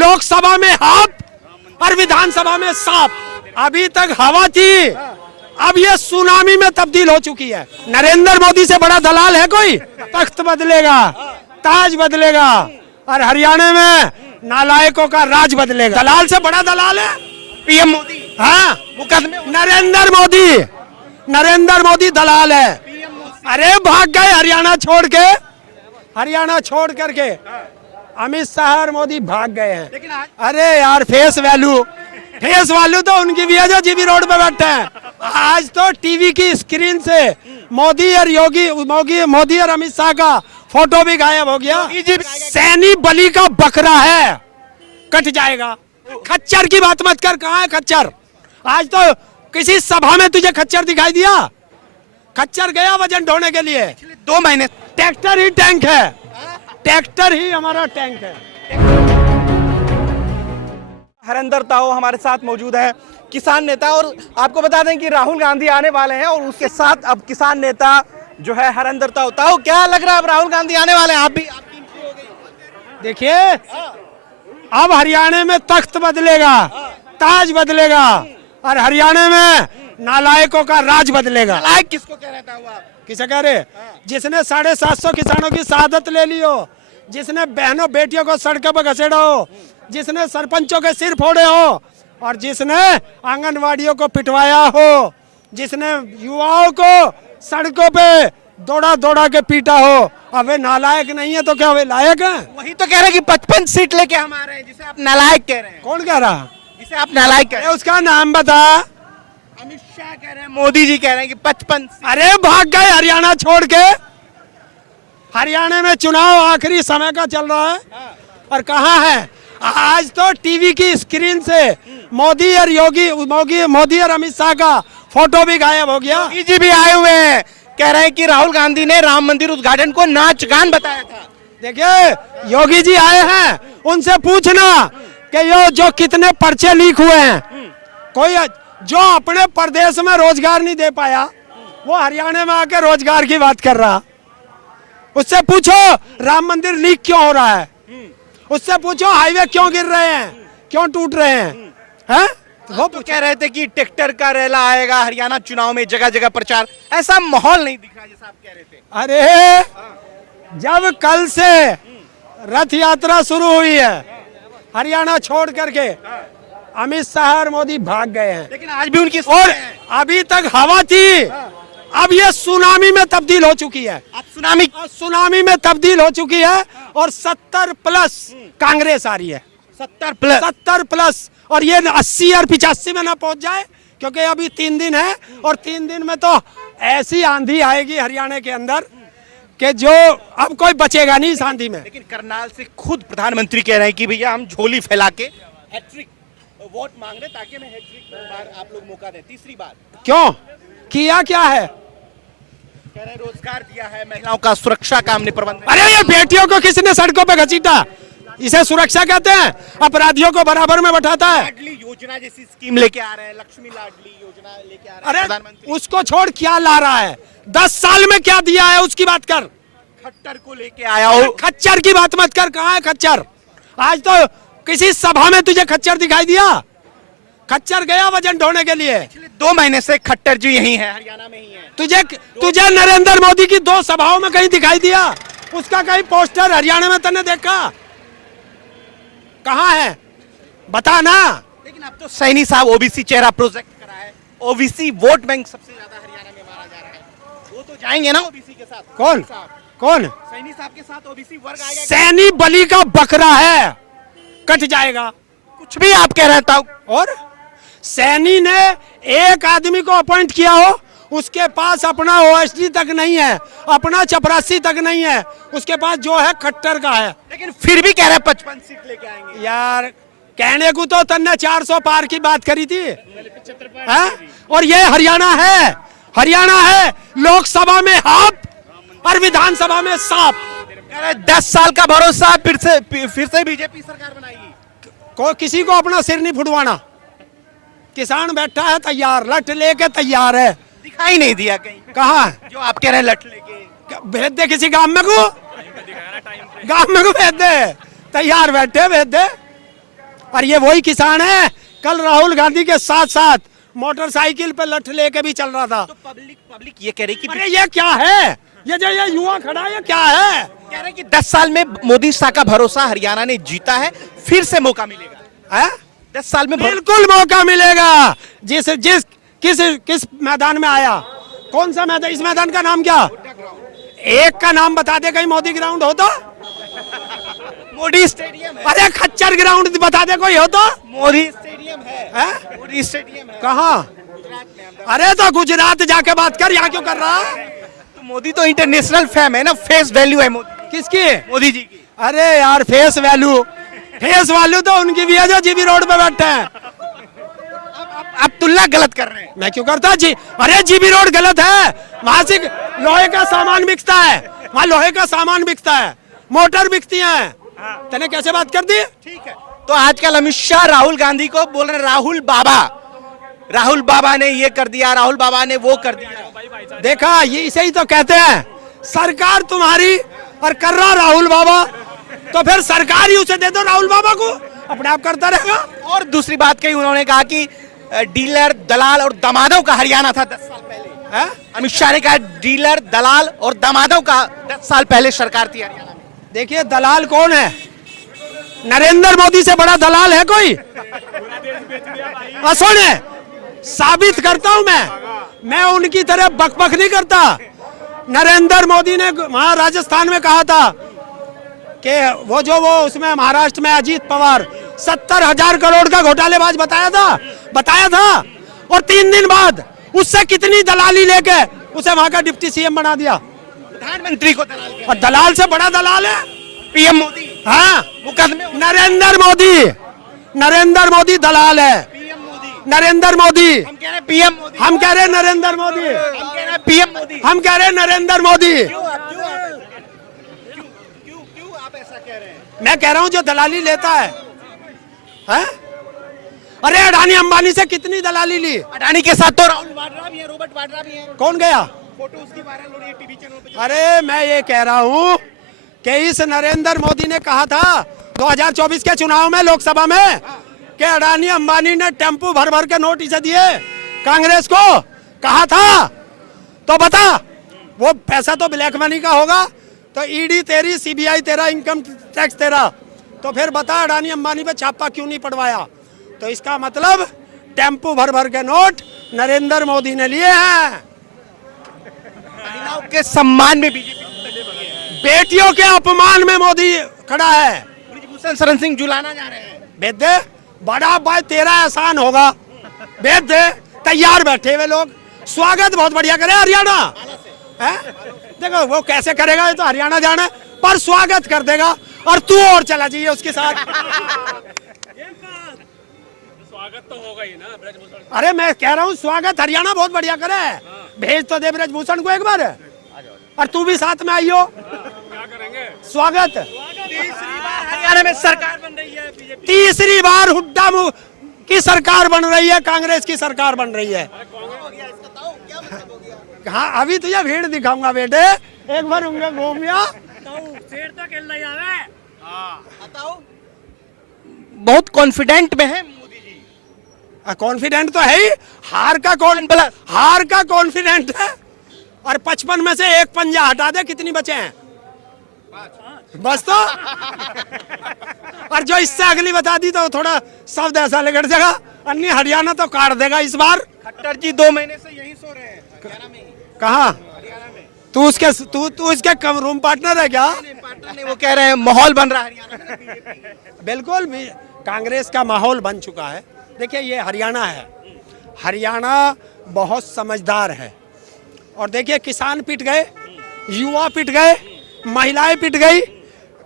लोकसभा में हाथ और विधानसभा में सांप। अभी तक हवा थी, अब ये सुनामी में तब्दील हो चुकी है। नरेंद्र मोदी से बड़ा दलाल है कोई? तख्त बदलेगा, ताज बदलेगा और हरियाणा में नालायकों का राज बदलेगा। दलाल से बड़ा दलाल है पीएम मोदी। हाँ, मुकदमे नरेंद्र मोदी दलाल है। अरे भाग गए हरियाणा छोड़ करके अमित शाह और मोदी भाग गए हैं। लेकिन आज अरे यार फेस वैल्यू तो उनकी भी है जो जीबी रोड पे बैठे हैं। आज तो टीवी की स्क्रीन से मोदी और अमित शाह का फोटो भी गायब हो गया। सैनी बलि का बकरा है, कट जाएगा। खच्चर की बात मत कर, कहाँ है खच्चर? आज तो किसी सभा में तुझे खच्चर दिखाई दिया? खच्चर गया वजन ढोने के लिए। 2 महीने ट्रैक्टर ही टैंक है, ट्रैक्टर ही हमारा टैंक है। हरिंदर ताऊ हमारे साथ मौजूद है, किसान नेता। और आपको बता दें कि राहुल गांधी आने वाले हैं और उसके साथ अब किसान नेता जो है हरिंदर ताऊ। ताऊ क्या लग रहा है, अब राहुल गांधी आने वाले हैं? आप भी आपकी एंट्री हो गई। देखिए अब हरियाणा में तख्त बदलेगा, ताज बदलेगा और हरियाणा में नालायकों का राज बदलेगा। नालायक किसको कह रहा था? किसे कह रहे? जिसने 750 किसानों की शहादत ले ली हो, जिसने बहनों बेटियों को सड़कों पर घसेड़ा हो, जिसने सरपंचों के सिर फोड़े हो और जिसने आंगनवाड़ियों को पिटवाया हो, जिसने युवाओं को सड़कों पे दौड़ा के पीटा हो। अब वे नालायक नहीं है तो क्या वे लायक हैं? वही तो कह रहे हैं कि 55 सीट लेके हम आ रहे हैं, जिसे आप नालायक कह रहे हैं। कौन कह रहा? जिसे आप नालायक कह रहे हैं उसका नाम बता। अमित शाह कह रहे हैं, मोदी जी कह रहे हैं कि 55। अरे भाग गए हरियाणा छोड़ के। हरियाणा में चुनाव आखिरी समय का चल रहा है और कहाँ है? आज तो टीवी की स्क्रीन से मोदी और अमित शाह का फोटो भी गायब हो गया। मोदी जी भी आए हुए हैं, कह रहे हैं कि राहुल गांधी ने राम मंदिर उद्घाटन को नाच गान बताया था। देखिए योगी जी आए हैं, उनसे पूछना कि ये जो कितने पर्चे लीक हुए हैं, कोई जो अपने प्रदेश में रोजगार नहीं दे पाया वो हरियाणा में आके रोजगार की बात कर रहा। उससे पूछो राम मंदिर लीक क्यों हो रहा है, उससे पूछो हाईवे क्यों गिर रहे हैं, क्यों टूट रहे हैं? वो तो कह रहे थे कि ट्रैक्टर का रैला आएगा हरियाणा चुनाव में, जगह जगह प्रचार। ऐसा माहौल नहीं दिख रहा जैसा आप कह रहे थे। अरे जब कल से रथ यात्रा शुरू हुई है हरियाणा छोड़ करके अमित शाह और मोदी भाग गए हैं। लेकिन आज भी उनकी और अभी तक हवा थी, अब ये सुनामी में तब्दील हो चुकी है। अब सुनामी में तब्दील हो चुकी है और 70+ कांग्रेस आ रही है। 70+ और ये 80 और 85 में ना पहुंच जाए, क्योंकि अभी 3 दिन है और 3 दिन में तो ऐसी आंधी आएगी हरियाणा के अंदर कि जो अब कोई बचेगा नहीं इस आंधी में। लेकिन करनाल से खुद प्रधानमंत्री कह रहे हैं कि भैया हम झोली फैला के हैट्रिक वोट मांग रहे ताकि हमें हैट्रिक बार आप लोग मौका दें, तीसरी बार। क्यों किया क्या है? कह रहे रोजगार दिया है, महिलाओं का सुरक्षा का हमने प्रबंध। अरे ये बेटियों को किसने सड़कों पे घसीटा? इसे सुरक्षा कहते हैं? अपराधियों को बराबर में बैठाता है। लाडली योजना जैसी स्कीम लेके आ रहे हैं, लक्ष्मी लाडली योजना लेके आ रहे हैं प्रधानमंत्री। उसको छोड़ क्या ला रहा है? 10 साल में क्या दिया है उसकी बात कर। खट्टर को लेके आया हो। खच्चर की बात मत कर, कहाँ है खच्चर? आज तो किसी सभा में तुझे खच्चर दिखाई दिया? खच्चर गया वजन ढोने के लिए। 2 महीने से खट्टर जी यही है, हरियाणा में ही है। तुझे नरेंद्र मोदी की 2 सभाओं में कहीं दिखाई दिया? उसका कहीं पोस्टर हरियाणा में तने देखा? कहाँ है बता ना। लेकिन अब तो सैनी साहब ओबीसी चेहरा प्रोजेक्ट करा है, ओबीसी वोट बैंक सबसे ज्यादा हरियाणा में माना जा रहा है। वो तो जाएंगे ना ओबीसी के साथ। कौन सैनी साहब के साथ ओबीसी वर्ग आएगा। सैनी बलि का बकरा है, कट जाएगा। कुछ भी आप कह रहे हैं। और सैनी ने एक आदमी को अपॉइंट किया हो, उसके पास अपना ओएसडी तक नहीं है, अपना चपरासी तक नहीं है, उसके पास जो है खट्टर का है। लेकिन फिर भी कह रहे हैं 55 सीट लेके आएंगे। यार कहने को तो तन्ने 400 पार की बात करी थी है? और ये हरियाणा है, लोकसभा में हाथ और विधानसभा में सांप। 10 साल का भरोसा, फिर से बीजेपी सरकार बनाएगी। किसी को अपना सिर नहीं फुटवाना। किसान बैठा है तैयार, लठ लेके तैयार है। दिखाई नहीं दिया कहीं। कहाँ जो आप कह रहे हैं लठ लेके? भेज दे किसी गांव में को भेज दे, तैयार बैठे, भेज दे। और ये वही किसान है कल राहुल गांधी के साथ साथ मोटरसाइकिल पे लठ लेके भी चल रहा था। तो पब्लिक ये कह रही कि अरे ये क्या है, ये युवा खड़ा है, ये क्या है? कह रहे हैं कि 10 साल में मोदी शाह का भरोसा हरियाणा ने जीता है, फिर से मौका मिलेगा। है? 10 साल में बिल्कुल मौका मिलेगा। किस मैदान में आया, कौन सा मैदान, इस मैदान का नाम क्या, एक का नाम बता दे, कहीं मोदी ग्राउंड हो तो, मोदी स्टेडियम है। अरे खच्चर ग्राउंड बता दे कोई हो तो, मोदी स्टेडियम है, है? मोदी स्टेडियम है। कहाँ? अरे तो गुजरात जाके बात कर, यहाँ क्यों कर रहा है? तो मोदी तो इंटरनेशनल फेम है ना, फेस वैल्यू है मोदी, किसकी? मोदी जी की। अरे यार फेस वैल्यू तो उनकी भी है जो जीबी रोड पे बैठे हैं। आप तुलना गलत कर रहे हैं। मैं क्यों करता जी? अरे जीबी रोड गलत है, वहां से लोहे का सामान बिकता है, वहां लोहे का सामान बिकता है, मोटर बिकती है। तने कैसे बात कर दी? ठीक है, तो आजकल अमित शाह राहुल गांधी को बोल रहे राहुल बाबा ने ये कर दिया, राहुल बाबा ने वो कर दिया। देखा, ये इसे ही तो कहते हैं सरकार तुम्हारी और कर रहा राहुल बाबा, तो फिर सरकार ही उसे दे दो राहुल बाबा को, अपने आप करता रहेगा। और दूसरी बात कही उन्होंने, कहा कि डीलर दलाल और दामादों का हरियाणा था 10 साल पहले। है? अमित शाह ने कहा डीलर दलाल और दामादों का 10 साल पहले सरकार थी हरियाणा में। देखिए दलाल कौन है? नरेंद्र मोदी से बड़ा दलाल है कोई? सुने, साबित करता हूं मैं उनकी तरह बकबक नहीं करता। नरेंद्र मोदी ने वहां राजस्थान में कहा था कि वो उसमें महाराष्ट्र में अजीत पवार 70,000 करोड़ का घोटालेबाज बताया था, और 3 दिन बाद उससे कितनी दलाली लेके उसे वहां का डिप्टी सीएम बना दिया। प्रधानमंत्री को दलाल कहते हैं। और दलाल से बड़ा दलाल है पीएम मोदी। हाँ, मुकदमे नरेंद्र मोदी दलाल है। पीएम मोदी, नरेंद्र मोदी, हम कह रहे हैं पीएम मोदी, हम कह रहे हैं नरेंद्र मोदी, हम कह रहे हैं पीएम मोदी। हम कह रहे हैं नरेंद्र मोदी। क्यों आप ऐसा कह रहे हैं? मैं कह रहा हूं जो दलाली लेता है? अरे अडानी अंबानी से कितनी दलाली ली? अडानी के साथ तो राहुल वाड्रा भी है, रॉबर्ट वाड्रा भी है। कौन गया? फोटो उसकी वायरल हो रही है टीवी चैनल पे। अरे मैं ये कह रहा हूं कि इस नरेंद्र मोदी ने कहा था 2024 के चुनाव में, लोकसभा में, कि अडानी अंबानी ने टेम्पू भर भर के नोट इसे दिए कांग्रेस को, कहा था। तो बता, वो पैसा तो ब्लैक मनी का होगा, तो ईडी तेरी, सीबीआई तेरा, इनकम टैक्स तेरा, तो फिर बता अडानी अंबानी पे छापा क्यों नहीं पड़वाया? तो इसका मतलब टेम्पू भर भर के नोट नरेंद्र मोदी ने लिए हैं। महिलाओं के सम्मान में बीजेपी, बेटियों के अपमान में मोदी खड़ा है। ब्रिजभूषण शरण सिंह जुलाना जा रहे हैं। भेज दे, बड़ा भाई तेरा एहसान होगा, भेज दे। तैयार बैठे हुए लोग, स्वागत बहुत बढ़िया करे हरियाणा है। देखो वो कैसे करेगा, ये तो हरियाणा जाना है, पर स्वागत कर देगा। और तू और चला जाइए उसके साथ। स्वागत तो होगा ही ना ब्रजभूषण। अरे मैं कह रहा हूँ स्वागत हरियाणा बहुत बढ़िया करे, भेज तो दे ब्रजभूषण को एक बार, और तू भी साथ में आइयो। क्या करेंगे? स्वागत। तीसरी बार हरियाणा में सरकार बन रही है बीजेपी। तीसरी बार हुड्डा की सरकार बन रही है, कांग्रेस की सरकार बन रही है। हाँ, अभी तुझे भीड़ दिखाऊंगा बेटे, एक बार उंगली घूम गया। शेर तो खेल रही है। बताओ, बहुत कॉन्फिडेंट में है मोदी जी। कॉन्फिडेंट तो है ही, हार का कॉन्फिडेंट है। और 55 में से एक पंजा हटा दे, कितनी बचे हैं? बस तो। और जो इससे अगली बता दी तो थोड़ा शब्द ऐसा लगड़ जाएगा, अन्य हरियाणा तो काट देगा इस बार। खट्टर जी 2 महीने से यही सो रहे हैं हरियाणा में ही। कहाँ? हरियाणा में। तू उसके रूम पार्टनर है क्या? पार्टनर नहीं, वो कह रहे हैं माहौल बन रहा है हरियाणा में। बिल्कुल भी कांग्रेस का माहौल बन चुका है। देखिए ये हरियाणा है, हरियाणा बहुत समझदार है। और देखिए किसान पिट गए, युवा पिट गए, महिलाएं पिट गई,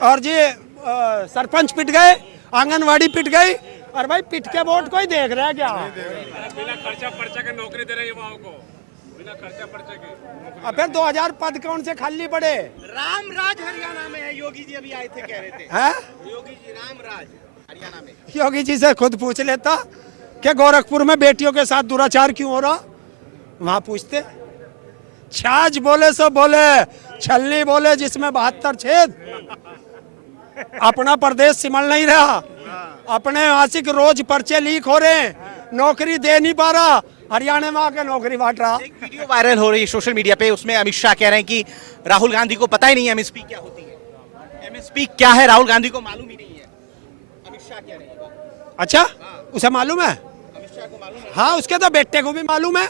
और ये सरपंच पिट गए, आंगनवाड़ी पिट गई। और भाई पिट के वोट कोई देख रहा है क्या? बिना खर्चा पर्चा के नौकरी दे रहे हैं युवाओं को, बिना खर्चा पर्चा के। और फिर 2000 पद कौन से खाली पड़े? राम राज हरियाणा में है, योगी जी अभी आए थे, कह रहे थे। हैं? योगी जी राम राज हरियाणा में। योगी जी से खुद पूछ लेता कि गोरखपुर में बेटियों के साथ दुराचार क्यों हो रहा, वहां पूछते। छाछ बोले सो बोले, छलनी बोले जिसमें 72 छेद। अपना प्रदेश सिमल नहीं रहा, अपने मासिक रोज पर्चे लीक हो रहे हैं, नौकरी दे नहीं पा रहा, हरियाणा में आके नौकरी बांट रहा। एक वीडियो वायरल हो रही है सोशल मीडिया पे, उसमें अमित शाह कह रहे हैं कि राहुल गांधी को पता ही नहीं है एमएसपी क्या होती है। एमएसपी क्या है राहुल गांधी को मालूम ही नहीं है, अमित शाह कह रहे हैं। अच्छा, उसे मालूम है? अमित शाह को मालूम है। हाँ, उसके तो बेटे को भी मालूम है।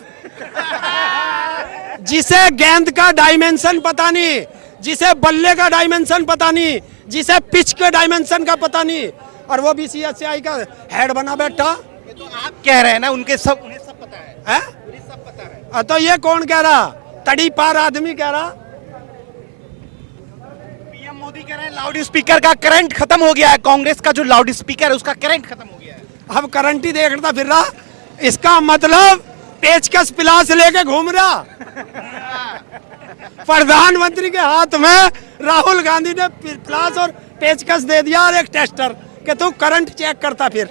जिसे गेंद का डायमेंशन पता नहीं, जिसे बल्ले का डायमेंशन पता नहीं, जिसे पिच के डायमेंशन का पता नहीं, और वो बीसीसीआई का हेड बना बैठा। ये तो आप कह रहे हैं ना, उन्हें सब पता है, है? उन्हें सब पता है। तो ये कौन कह रहा? तड़ी पार आदमी कह रहा। पीएम मोदी कह रहे हैं लाउड स्पीकर का करंट खत्म हो गया है, कांग्रेस का जो लाउड स्पीकर है उसका करंट खत्म हो गया है। अब करंट ही देखता फिर रहा, इसका मतलब पेचकस पिलास लेके घूम रहा। प्रधानमंत्री के हाथ में राहुल गांधी ने पिलास और पेचकस दे दिया और एक टेस्टर कि तू करंट चेक करता, फिर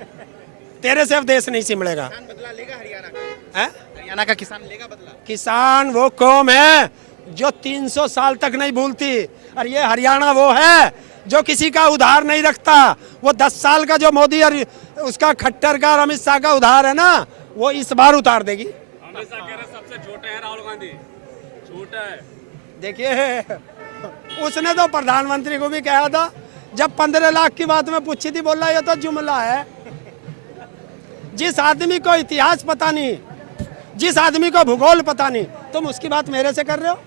तेरे से अब देश नहीं सिमड़ेगा। किसान बदला लेगा हरियाणा का? है? हरियाणा का किसान लेगा बदला? किसान वो कौम है जो 300 साल तक नहीं भूलती, और ये हरियाणा वो है जो किसी का उधार नहीं रखता। वो 10 साल का जो मोदी और उसका खट्टर का और अमित शाह का उधार है ना, वो इस बार उतार देगी। अमित शाह कह रहे हैं सबसे छोटे हैं राहुल गांधी, छोटा है। देखिए, उसने तो प्रधानमंत्री को भी कहा था, जब 15 लाख की बात में पूछी थी, बोला ये तो जुमला है। जिस आदमी को इतिहास पता नहीं, जिस आदमी को भूगोल पता नहीं, तुम उसकी बात मेरे से कर रहे हो।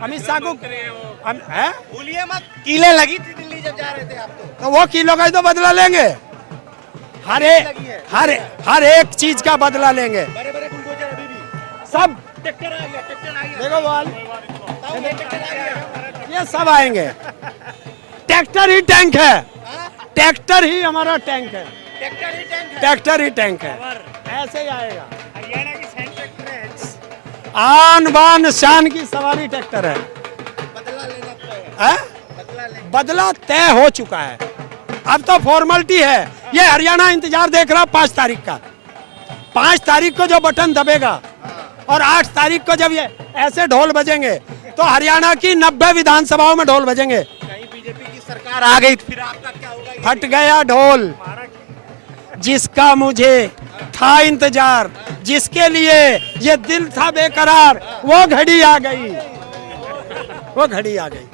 अमित शाह को है? भूलिए मत, कीलें लगी थी दिल्ली जब जा रहे थे आप तो वो किलो का ही तो बदला लेंगे। हर एक चीज का बदला लेंगे। बड़े बड़े बुलडोजर अभी भी सब ट्रैक्टर आ गया, ट्रैक्टर आ गया। देखो वाल, ट्रैक्टर आ गया। ये सब आएंगे। ट्रैक्टर ही टैंक है, ट्रैक्टर ही हमारा टैंक है, ट्रैक्टर ही टैंक है। ट्रैक्टर ही टैंक है, ऐसे ही आएगा। हरियाणा की सैन ट्रैक्टर है, आन बान शान की सवारी ट्रैक्टर है। बदला लेना तय है? है। बदला तय हो चुका है, अब तो फॉर्मेलिटी है। ये हरियाणा इंतजार देख रहा 5 तारीख का। 5 तारीख को जो बटन दबेगा और 8 तारीख को जब ये ऐसे ढोल बजेंगे, तो हरियाणा की 90 विधानसभाओं में ढोल बजेंगे। कहीं बीजेपी की सरकार आ गई फिर आपका क्या होगा? फट गया ढोल, जिसका मुझे था इंतजार, जिसके लिए ये दिल था बेकरार, वो घड़ी आ गई, वो घड़ी आ गई।